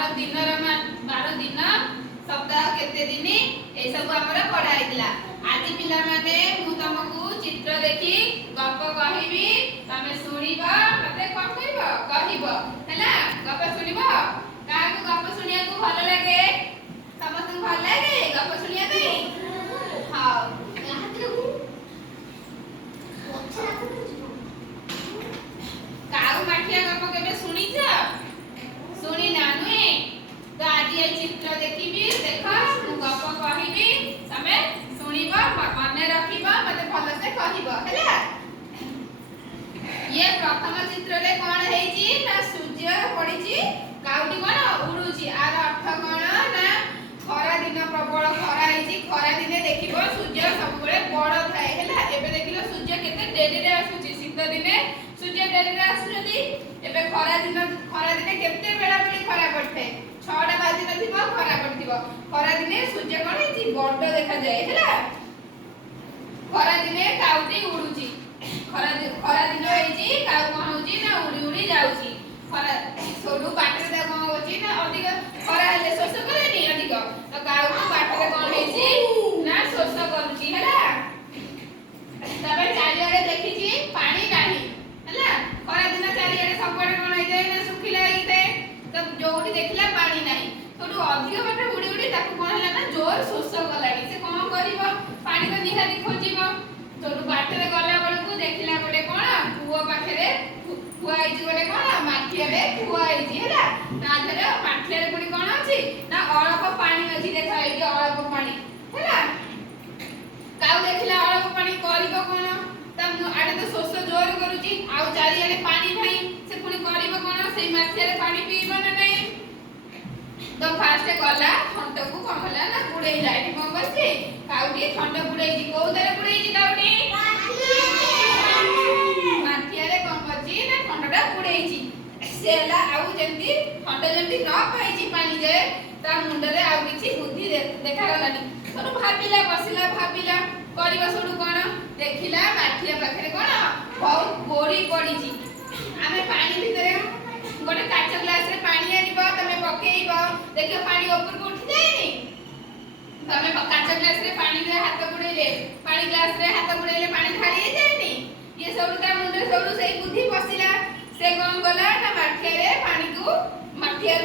12 दिन सप्ताह केते दिन ए सब हमरा पढ़ाइला। आज पिला माने मु तुमको चित्र देखि गप कहिबी तमे सुनिबा मते कोन कहबो कहिबो हैला। गप सुनिबो काको गप सुनिया को भलो लागे समस्त भलो लागे गप सुनिया दे। हां काऊ माठिया गप केबे सुनिछ सुनी ना नुए तो आज ये चित्र देखिबी देख मु गप कहिबी तमे सुनिबो मने रखिबो मते भलो से कहिबो हैला। ये प्रथम चित्र रे कोन हेची ना सूर्य पड़ीची काउटी कोन उडुची आर अर्थ कोन ना खरा दिन प्रबल खरा हेची खरा दिने देखिबो सूर्य सब बळे बड़ थाए हैला। एबे देखिलो सूर्य केते डेरी रे आसुची शीत दिने सूर्य डेरी रे आसुची एबे खरा दिने केते बेला बेली खरा पड़थे 6टा बाजी नथिबो खरा पड़थिबो। खरा दिने सूर्य कोन हेची बड़ देखा जाय हैला। खरा दिने काउटी उडुची खरा दिन हेची काउ कोन होची ना उडी उडी जाउची खरा सोडू बाटरे दा कोन होची ना अधिक खरा हेले शोष करेनी अधिक तो काउ को बाटरे कोन हेची ना शोष करूची हैला। तबे चारियारे देखिची पानी नाही हैला। खरा दिन चारियारे सबडे कोन होई जाय ना सुखिला होईते तो जोडी देखिला पानी नाही सोडू अधिक बाटरे उडी उडी ताको कोन हला ना जोर शोष गलाडी से कोन करिवो पानी तो निहाती खोजिवो सोडू बाटरे गला बळकू देखिला गोटे कोन कुओ पाखरे खुआई जी गोटे कोन माठियारे खुआई जी हैला। ता धरे माठियारे पुनी कोन अछि ना अळप पानी अछि देखा एठी अळप पानी हैला। काउ देखिला अळप पानी करिवो कोन ता आडे तो शोष जोर करूची आउ चारियारे पानी नाही से पुनी करिवो कोन सेई माठियारे पानी पीबो ना नाही तो फास्ट गला थंड को कोन हला ना बुडेइला एठी कोन बसि काउटी थंड बुडेइ जी को दरे बुडेइ जी काउटी माठियारे कोन बची ना थंडटा बुडेइ जी सेला आउ जेंती थंड जेंती न पाइची पानी जे ता मुंडरे आउ किछि बुद्धि देखा गलानी सोडू भाबिला बसिला भाबिला करिवा सोडू कोन देखिला माठिया पाखरे कोन बहुत बोरी पड़ी जी। आमे पानी भितरे गोटे काच ग्लास रे पानी आनिबो तमे पकेइबो देखियो पानी ऊपर को उठी जायनी तमे काच ग्लास रे पानी रे हाथ बुड़ेले पानी ग्लास रे हाथ बुड़ेले पानी ढाली जायनी ये सब ता मुंडे सब सही बुद्धि पसिला से कोन गला ना माठिया रे पानी को माठिया